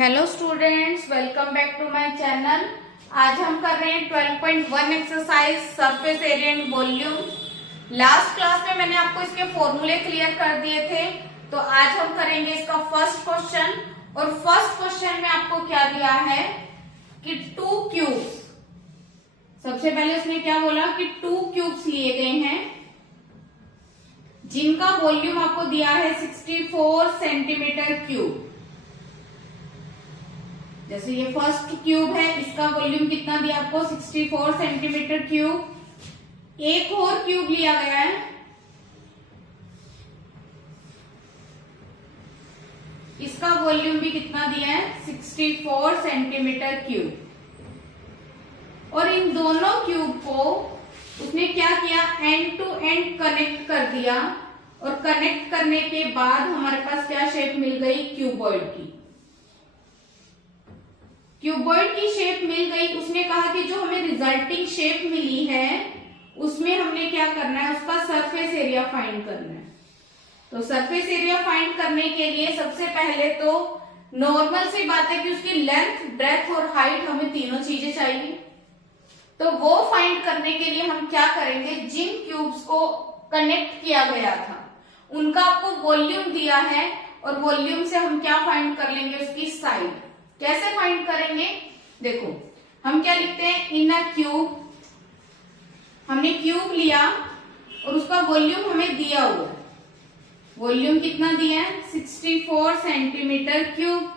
Hello students, welcome back to my channel. आज हम कर रहे हैं 12.1 exercise surface area and volume. Last class में मैंने आपको इसके फॉर्मूले क्लियर कर दिए थे, तो आज हम करेंगे इसका फर्स्ट क्वेश्चन। और फर्स्ट क्वेश्चन में आपको क्या दिया है कि 2 क्यूब्स, सबसे पहले उसने क्या बोला कि 2 क्यूब्स लिए गए हैं जिनका वॉल्यूम आपको दिया है 64 सेंटीमीटर क्यूब। जैसे ये फर्स्ट क्यूब है, इसका वॉल्यूम कितना दिया आपको 64 सेंटीमीटर क्यूब। एक और क्यूब लिया गया है, इसका वॉल्यूम भी कितना दिया है 64 सेंटीमीटर क्यूब। और इन दोनों क्यूब को उसने क्या किया, एंड टू एंड कनेक्ट कर दिया। और कनेक्ट करने के बाद हमारे पास क्या शेप मिल गई, क्यूबॉइड की। क्यूबॉइड की शेप मिल गई। उसने कहा कि जो हमें रिजल्टिंग शेप मिली है उसमें हमने क्या करना है, उसका सरफेस एरिया फाइंड करना है। तो सरफेस एरिया फाइंड करने के लिए सबसे पहले तो नॉर्मल सी बात है कि उसकी लेंथ, ब्रेथ और हाइट, हमें तीनों चीजें चाहिए। तो वो फाइंड करने के लिए हम क्या करेंगे, जिन क्यूब्स को कनेक्ट किया गया था उनका आपको वॉल्यूम दिया है, और वॉल्यूम से हम क्या फाइंड कर लेंगे, उसकी साइड। कैसे फाइंड करेंगे, देखो हम क्या लिखते हैं, इन अ क्यूब। हमने क्यूब लिया और उसका वॉल्यूम हमें दिया हुआ है। वॉल्यूम कितना दिया है 64 सेंटीमीटर क्यूब।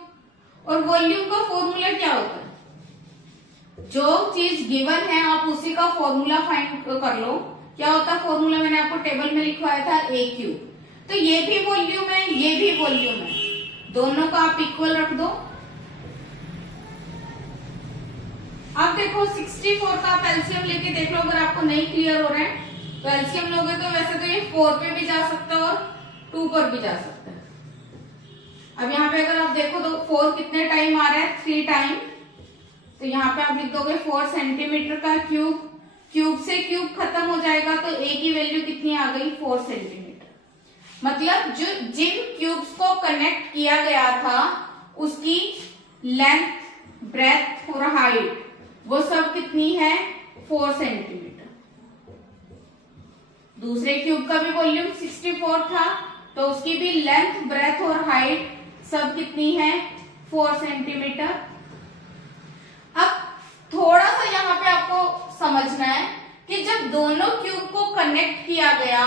और वॉल्यूम का फॉर्मूला क्या होता है, जो चीज गिवन है आप उसी का फॉर्मूला फाइंड कर लो। क्या होता है फॉर्मूला, मैंने आपको टेबल में लिखवाया था, ए क्यूब। तो ये भी वॉल्यूम है, ये भी वॉल्यूम है, दोनों का आप इक्वल रख दो। अब देखो 64 का आप एलसीएम लेके देख लो, अगर आपको नहीं क्लियर हो रहा है तो एलसीएम लोगे तो वैसे तो ये 4 पे भी जा सकता है और 2 पर भी जा सकता है। अब यहाँ पे अगर आप देखो तो 4 कितने टाइम आ रहा है, 3 टाइम। तो यहाँ पे आप लिख दोगे 4 सेंटीमीटर का क्यूब। क्यूब से क्यूब खत्म हो जाएगा तो ए की वैल्यू कितनी आ गई, 4 सेंटीमीटर। मतलब जो जिन क्यूब्स को कनेक्ट किया गया था उसकी लेंथ, ब्रेथ और हाइट वो सब कितनी है, 4 सेंटीमीटर। दूसरे क्यूब का भी वॉल्यूम 64 था, तो उसकी भी लेंथ, ब्रेथ और हाइट सब कितनी है, 4 सेंटीमीटर। अब थोड़ा सा यहाँ पे आपको समझना है कि जब दोनों क्यूब को कनेक्ट किया गया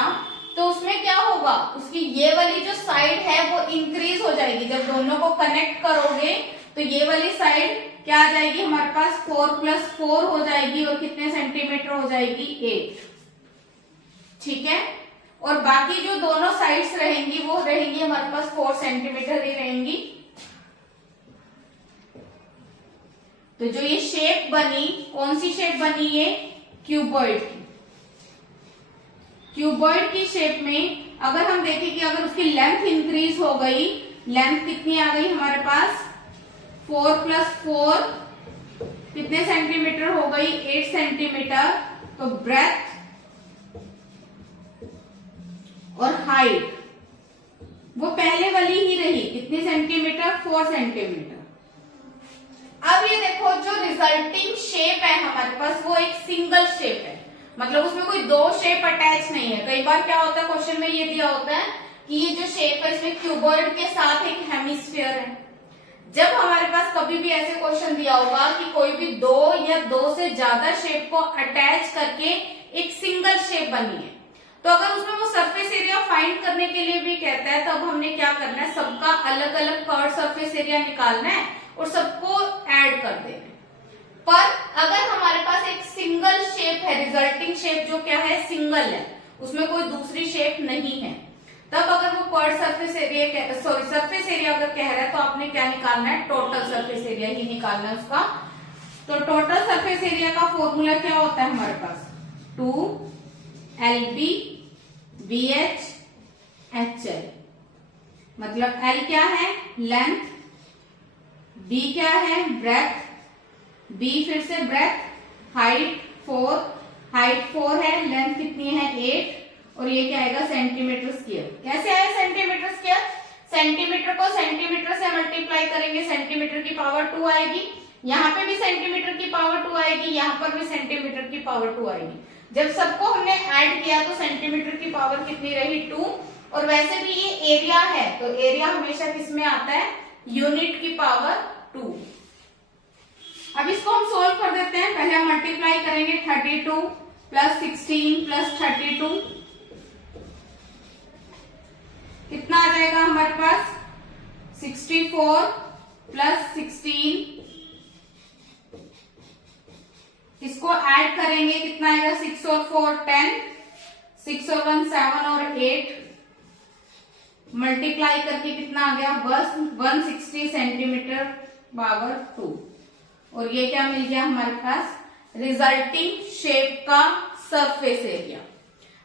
तो उसमें क्या होगा, उसकी ये वाली जो साइड है वो इंक्रीज हो जाएगी। जब दोनों को कनेक्ट करोगे तो ये वाली साइड क्या आ जाएगी हमारे पास, 4 + 4 हो जाएगी। और कितने सेंटीमीटर हो जाएगी, 8। ठीक है। और बाकी जो दोनों साइड्स रहेंगी वो रहेंगी हमारे पास 4 सेंटीमीटर ही रहेंगी। तो जो ये शेप बनी, कौन सी शेप बनी, ये क्यूबॉइड की। क्यूबॉइड की शेप में अगर हम देखें कि अगर उसकी लेंथ इंक्रीज हो गई, लेंथ कितनी आ गई हमारे पास, 4 + 4 कितने सेंटीमीटर हो गई, 8 सेंटीमीटर। तो ब्रेथ और हाइट वो पहले वाली ही रही, कितने सेंटीमीटर, 4 सेंटीमीटर। अब ये देखो जो रिजल्टिंग शेप है हमारे पास वो एक सिंगल शेप है, मतलब उसमें कोई 2 शेप अटैच नहीं है। कई बार क्या होता है, क्वेश्चन में ये दिया होता है कि ये जो शेप है इसमें क्यूबॉइड के साथ एक हेमिस्फीयर है। जब हमारे पास कभी भी ऐसे क्वेश्चन दिया होगा कि कोई भी 2 या 2 से ज्यादा शेप को अटैच करके एक सिंगल शेप बनी है, तो अगर उसमें वो सरफेस एरिया फाइंड करने के लिए भी कहता है, तब हमने क्या करना है, सबका अलग अलग कर्व सरफेस एरिया निकालना है और सबको ऐड कर देना है। पर अगर हमारे पास एक सिंगल शेप है, रिजल्टिंग शेप जो क्या है, सिंगल है, उसमें कोई दूसरी शेप नहीं है, तब अगर वो curve surface area, surface area अगर कह रहा है तो आपने क्या निकालना है, टोटल सरफेस एरिया ही निकालना है उसका। तो टोटल सरफेस एरिया का फॉर्मूला क्या होता है हमारे पास, 2LB BH HL। मतलब L क्या है, लेंथ, B क्या है, ब्रेथ, B फिर से ब्रेथ, हाइट 4, हाइट 4 है, लेंथ कितनी है 8, और ये क्या आएगा, सेंटीमीटर स्क्वायर। कैसे आया सेंटीमीटर स्क्वायर, सेंटीमीटर को सेंटीमीटर से मल्टीप्लाई करेंगे, सेंटीमीटर की पावर 2 आएगी, यहाँ पे भी सेंटीमीटर की पावर 2 आएगी, यहाँ पर भी सेंटीमीटर की पावर 2 आएगी। जब सबको हमने ऐड किया तो सेंटीमीटर की पावर कितनी रही 2। और वैसे भी ये एरिया है तो एरिया हमेशा किसमें आता है, यूनिट की पावर 2। अब इसको हम सोल्व कर देते हैं। पहले हम मल्टीप्लाई करेंगे 32 प्लस 16 प्लस 32, कितना आ जाएगा हमारे पास 64 प्लस 16, इसको ऐड करेंगे कितना आएगा 6 और 4 10, 6 और 1 7 और 8, मल्टीप्लाई करके कितना आ गया 160 सेंटीमीटर पावर 2। और ये क्या मिल गया हमारे पास, रिजल्टिंग शेप का सरफेस एरिया।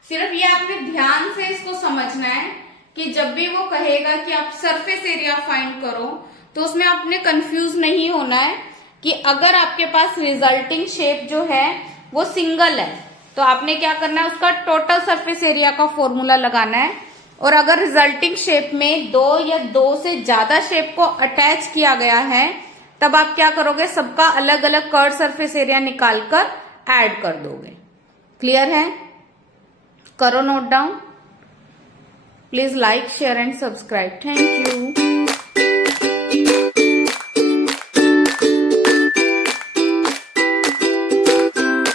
सिर्फ ये आपने ध्यान से इसको समझना है कि जब भी वो कहेगा कि आप सरफेस एरिया फाइंड करो तो उसमें आपने कंफ्यूज नहीं होना है कि अगर आपके पास रिजल्टिंग शेप जो है वो सिंगल है तो आपने क्या करना है, उसका टोटल सरफेस एरिया का फॉर्मूला लगाना है। और अगर रिजल्टिंग शेप में 2 या 2 से ज्यादा शेप को अटैच किया गया है तब आप क्या करोगे, सबका अलग अलग कर्व सरफेस एरिया निकालकर ऐड कर दोगे। क्लियर है? करो note down. Please like share and subscribe. Thank you.